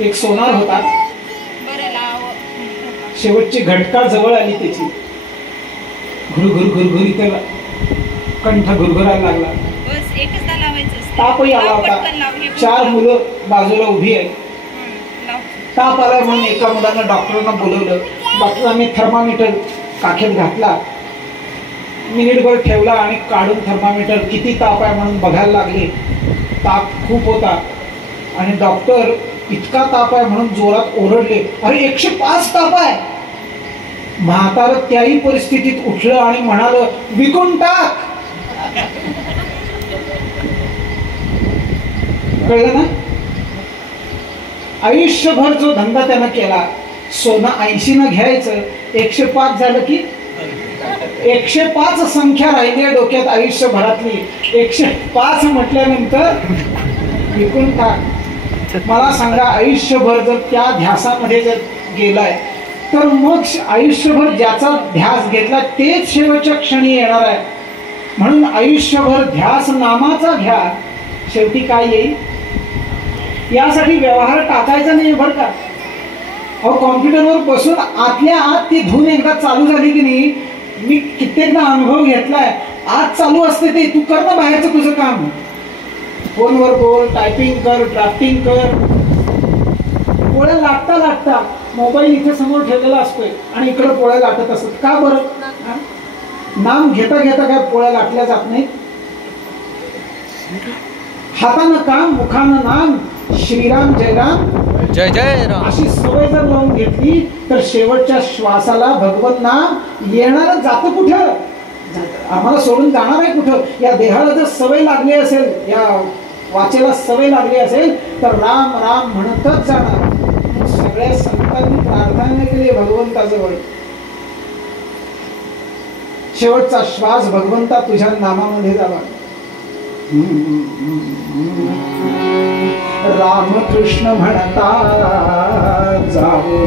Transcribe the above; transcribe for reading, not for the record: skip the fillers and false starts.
एक सोनार होता, शेवटची घटका जवळ आली त्याची, घुरघुर घुरघुर इथं कंठ घुरघुरायला लागला, तापही आला होता, 4 मुलं बाजूला उभी आहेत, ताप आला म्हणून एका मुलानं डॉक्टरांना बोलवलं. डॉक्टरांनी थर्मामीटर काखेत घातला, मिनिटभर ठेवला आणि काढून थर्मामीटर किती ताप आहे म्हणून बघायला लागले. ताप खूप होता आणि डॉक्टर इतका ताप आहे म्हणून जोरात ओरडले, अरे 105 ताप आहे. म्हातारं त्याही परिस्थितीत उठलं आणि म्हणालं, विकून टाक. कळलं ना? आयुष्यभर जो धंदा त्यानं केला, सोनं 80 न घ्यायचं, 105 झालं की 105 संख्या राहिली डोक्यात आयुष्यभरातली. 105 म्हटल्यानंतर विकून टाक. मला सांगा, आयुष्यभर जर त्या ध्यासामध्ये जर गेलाय तर मग आयुष्यभर ज्याचा ध्यास घेतला तेच शेवटच्या क्षणी येणार आहे. म्हणून आयुष्यभर ध्यास नामाचा घ्या, शेवटी काय येईल. यासाठी व्यवहार टाकायचा नाही बरं का. अहो, कॉम्प्युटरवर बसून आतल्या आत ती धून एकदा चालू झाली की नाही, मी कित्येकदा अनुभव घेतलाय, आज चालू असते ते, तू कर ना बाहेरचं तुझं काम, फोनवर बोल, टायपिंग कर, ड्राफ्टिंग कर. पोळ्या लाटता लाटता मोबाईल इथे समोर ठेवलेला असतोय आणि इकडे पोळ्या लाटत असत. का बरं? नाम घेता घेता काय पोळ्या लाटल्या जात नाही? हातानं काम, मुखानं नाम, श्रीराम जयराम जय जय राम अशी सवय जर लावून घेतली तर शेवटच्या श्वासाला भगवत नाम येणार. जातं कुठं? आम्हाला सोडून जाणार आहे कुठं? या देहाला जर सवय लागली असेल, या वाचेला सवय लागली असेल तर राम राम म्हणतच जाणार. सगळ्या संतांनी प्रार्थना केली भगवंताजवळ, शेवटचा श्वास भगवंता तुझ्या नामामध्ये जावा. रामकृष्ण म्हणता जावो.